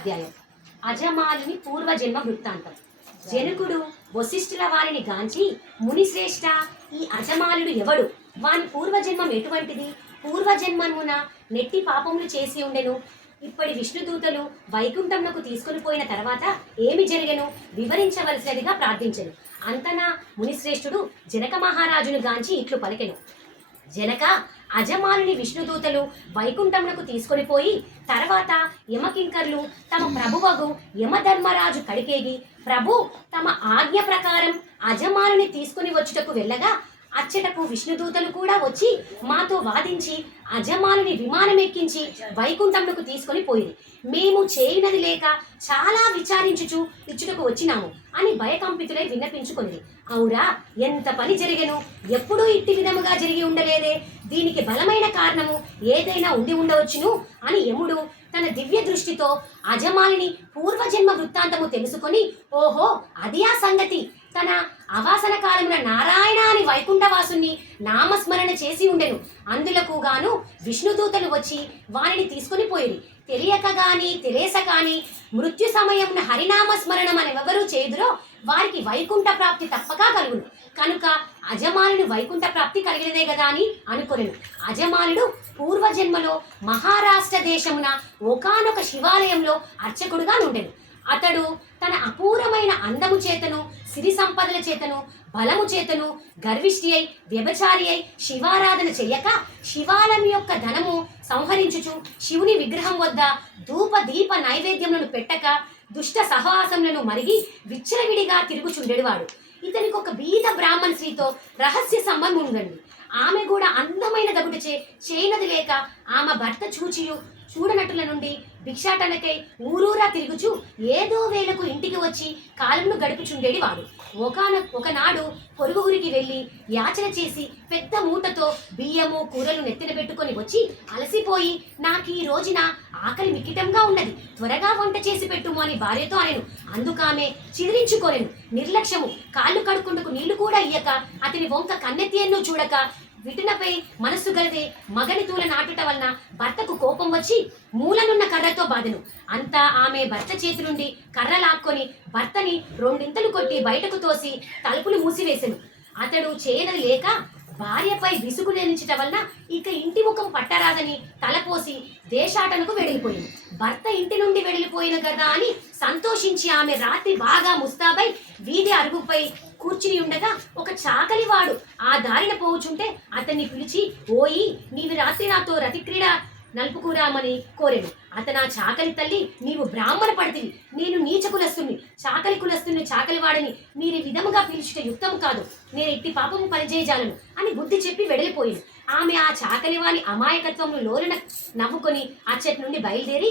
అధ్యాయం. అజమాలిని పూర్వజన్మ వృత్తాంతం. జనకుడు వశిష్ఠుల వారిని గాంచి మునిశ్రేష్ఠ ఈ అజమాలుడు ఎవడు? వాని పూర్వజన్మం ఎటువంటిది? పూర్వజన్మమున నెట్టి పాపములు చేసి ఉండెను. ఇప్పటి విష్ణుదూతలు వైకుంఠంలోకి తీసుకుని పోయిన తర్వాత ఏమి జరిగెను? వివరించవలసినదిగా ప్రార్థించెను. అంతనా మునిశ్రేష్ఠుడు జనక మహారాజును గాంచి ఇట్లు పలికెను. జనక అజమానుని విష్ణుదూతలు వైకుంఠమునకు తీసుకొని పోయి తర్వాత యమకింకర్లు తమ ప్రభువగు యమధర్మరాజు కడికేగి ప్రభు తమ ఆజ్ఞ ప్రకారం అజమానుని తీసుకుని వచ్చుటకు వెళ్ళగా అచ్చటకు విష్ణుదూతలు కూడా వచ్చి మాతో వాదించి అజమానుని విమానం ఎక్కించి వైకుంఠమునకు తీసుకొని పోయింది మేము చేయనది లేక చాలా విచారించుచు ఇచ్చుటకు వచ్చినాము అని భయకంపితులై విన్నపించుకుంది అవురా ఎంత పని జరిగను? ఎప్పుడూ ఇట్టి విధముగా జరిగి ఉండలేదే. దీనికి బలమైన కారణము ఏదైనా ఉండి ఉండవచ్చును అని యముడు తన దివ్య దృష్టితో అజమాలిని పూర్వజన్మ వృత్తాంతము తెలుసుకొని ఓహో అది ఆ సంగతి. తన అవాసన కాలమున నారాయణ అని వైకుంఠవాసుని నామస్మరణ చేసి ఉండెను. అందులకు గాను విష్ణుదూతలు వచ్చి వారిని తీసుకొని పోయిరి. తెలియక గాని తెలియక గాని మృత్యు సమయమున హరినామ స్మరణం ఎవరు చేదురో వారికి వైకుంఠ ప్రాప్తి తప్పక కలుగును. కనుక అజమానుడు వైకుంఠ ప్రాప్తి కలిగినదే కదా అని అనుకునేను. అజమానుడు పూర్వజన్మలో మహారాష్ట్ర దేశమున ఒకానొక శివాలయంలో అర్చకుడుగా ఉండెను అతడు తన అపూర్వమైన అందము చేతను సిరి సంపదల చేతను బలము చేతను గర్విష్టి అయి వ్యభచారి అయి శివారాధన చెయ్యక శివాలయం యొక్క ధనము సంహరించుచు శివుని విగ్రహం వద్ద ధూప దీప నైవేద్యములను పెట్టక దుష్ట సహవాసములను మరిగి విచ్చలవిడిగా తిరుగుచుండెడువాడు ఇతనికి ఒక బీద బ్రాహ్మణ స్త్రీతో రహస్య సంబంధం ఉందండి ఆమె కూడా అందమైన దగుటచే చేయనది లేక ఆమె భర్త చూచియు చూడనటుల నుండి భిక్షాటనకై ఊరూరా తిరుగుచు ఏదో వేలకు ఇంటికి వచ్చి కాలంను గడుపుచుండేది వాడు. ఒకన ఒకనాడు పొరుగు ఊరికి వెళ్ళి యాచన చేసి పెద్ద మూటతో బియ్యము కూరలు నెత్తిన పెట్టుకొని వచ్చి అలసిపోయి నాకు ఈ రోజున ఆకలి మిక్కిటంగా ఉన్నది. త్వరగా వంట చేసి పెట్టుము అని భార్యతో అనెను. అందుకామె చిదిరించుకోలేను నిర్లక్ష్యము కాళ్ళు కడుక్కుంటకు నీళ్ళు కూడా ఇయ్యక అతని వంక కన్నెత్తి చూడక విటునపై మనస్సు గలదే మగని తూల నాటుట వలన భర్తకు కోపం వచ్చి మూలనున్న కర్రతో బాధను. అంతా ఆమె భర్త చేతి నుండి కర్ర లాక్కొని భర్తని రెండింతలు కొట్టి బయటకు తోసి తలుపులు మూసివేసెను. అతడు చేయనది లేక భార్యపై విసుగు నిలించటం వలన ఇక ఇంటి ముఖం పట్టరాదని తలపోసి దేశాటనకు వెడిలిపోయింది. భర్త ఇంటి నుండి వెడిలిపోయిన కదా అని సంతోషించి ఆమె రాత్రి బాగా ముస్తాబై వీధి అరుగుపై కూర్చుని ఉండగా ఒక చాకలివాడు ఆ దారిన పోవుచుంటే అతన్ని పిలిచి ఓయి నీవు రాత్రి నాతో రతిక్రీడ నలుపుకురామని కోరెను. అతను ఆ చాకలి తల్లి నీవు బ్రాహ్మణ పడితివి. నేను నీచ కులస్తుని చాకలి కులస్తుని చాకలివాడని మీరు విధముగా పిలుచుట యుక్తం కాదు. నేను ఎట్టి పాపము పనిచేయజాలను అని బుద్ధి చెప్పి వెడలిపోయింది. ఆమె ఆ చాకలివాని అమాయకత్వము లోలన నవ్వుకొని అచ్చటి నుండి బయలుదేరి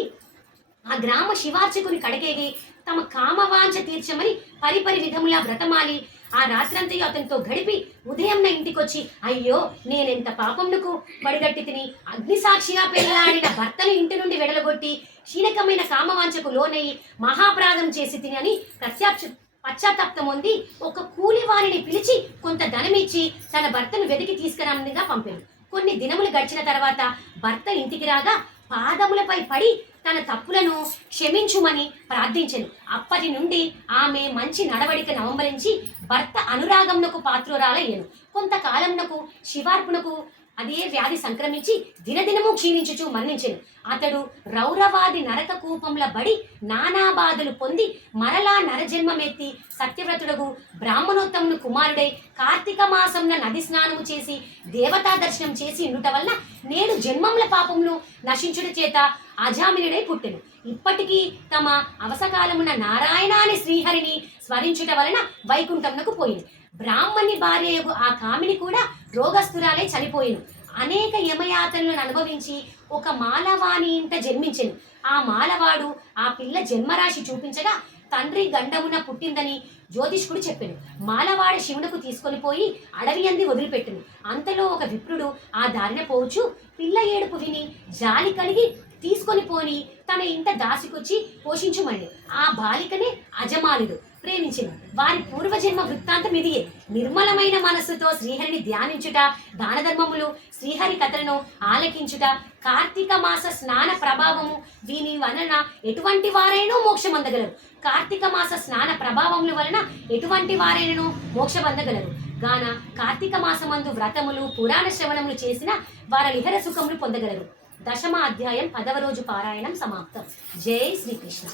ఆ గ్రామ శివార్చకుని కడకేగి తమ కామవాంఛ తీర్చమని పరిపరి విధములా వ్రతమాలి ఆ రాత్రంతయు అతనితో గడిపి ఉదయం నా ఇంటికొచ్చి అయ్యో నేనెంత పాపమునకు పడిగట్టి తిని అగ్నిసాక్షిగా పెళ్ళాడిన భర్తను ఇంటి నుండి వెడలగొట్టి క్షీణకమైన కామవాంచకు లోనయ్యి మహాపరాధం చేసి తిని అని ప్రత్యాక్ష పశ్చాత్తాప్తం ఉంది ఒక కూలి వారిని పిలిచి కొంత ధనమిచ్చి తన భర్తను వెతికి తీసుకురామనిగా పంపాడు. కొన్ని దినములు గడిచిన తర్వాత భర్త ఇంటికి రాగా పాదములపై పడి తన తప్పులను క్షమించుమని ప్రార్థించెను. అప్పటి నుండి ఆమె మంచి నడవడికను అవలంబరించి భర్త అనురాగమునకు పాత్రురాలయ్యను. కొంతకాలమునకు శివార్పునకు అదే వ్యాధి సంక్రమించి దినదినము క్షీణించుచు మరణించెను. అతడు రౌరవాది నరక కూపంల బడి నానా బాధలు పొంది మరలా నరజన్మమెత్తి సత్యవ్రతుడగు బ్రాహ్మణోత్తమును కుమారుడై కార్తీక మాసంన నది స్నానము చేసి దేవతా దర్శనం చేసి ఉండుట వల్ల నేడు జన్మముల పాపములు నశించుట చేత అజామినుడై పుట్టెను. ఇప్పటికీ తమ అవసకాలమున నారాయణ అని శ్రీహరిని స్మరించుట వలన వైకుంఠమునకు పోయింది. బ్రాహ్మణి భార్యయగు ఆ కామిని కూడా రోగస్తురాలే చనిపోయిను. అనేక యమయాతలను అనుభవించి ఒక మాలవాణి ఇంట జన్మించెను. ఆ మాలవాడు ఆ పిల్ల జన్మరాశి చూపించగా తండ్రి గండమున పుట్టిందని జ్యోతిష్కుడు చెప్పాడు. మాలవాడ శివునకు తీసుకొని పోయి అడవి అంది వదిలిపెట్టును. అంతలో ఒక విప్రుడు ఆ దారిన పోవచ్చు. పిల్ల ఏడుపు విని జాలి కలిగి తీసుకొని పోని తన ఇంట దాసికొచ్చి పోషించుమని ఆ బాలికనే అజమానుడు. ప్రేమించిన వారి పూర్వజన్మ వృత్తాంతం ఇదియే నిర్మలమైన మనస్సుతో శ్రీహరిని ధ్యానించుట దాన ధర్మములు శ్రీహరి కథలను ఆలకించుట కార్తీక మాస స్నాన ప్రభావము దీని వలన ఎటువంటి వారైనా మోక్షం అందగలరు కార్తీక మాస స్నాన ప్రభావముల వలన ఎటువంటి వారైనను మోక్షం అందగలరు గాన కార్తీక మాసమందు వ్రతములు పురాణ శ్రవణములు చేసిన వారి లిహర సుఖములు పొందగలరు. దశమ అధ్యాయం పదవ రోజు పారాయణం సమాప్తం. జై శ్రీకృష్ణ.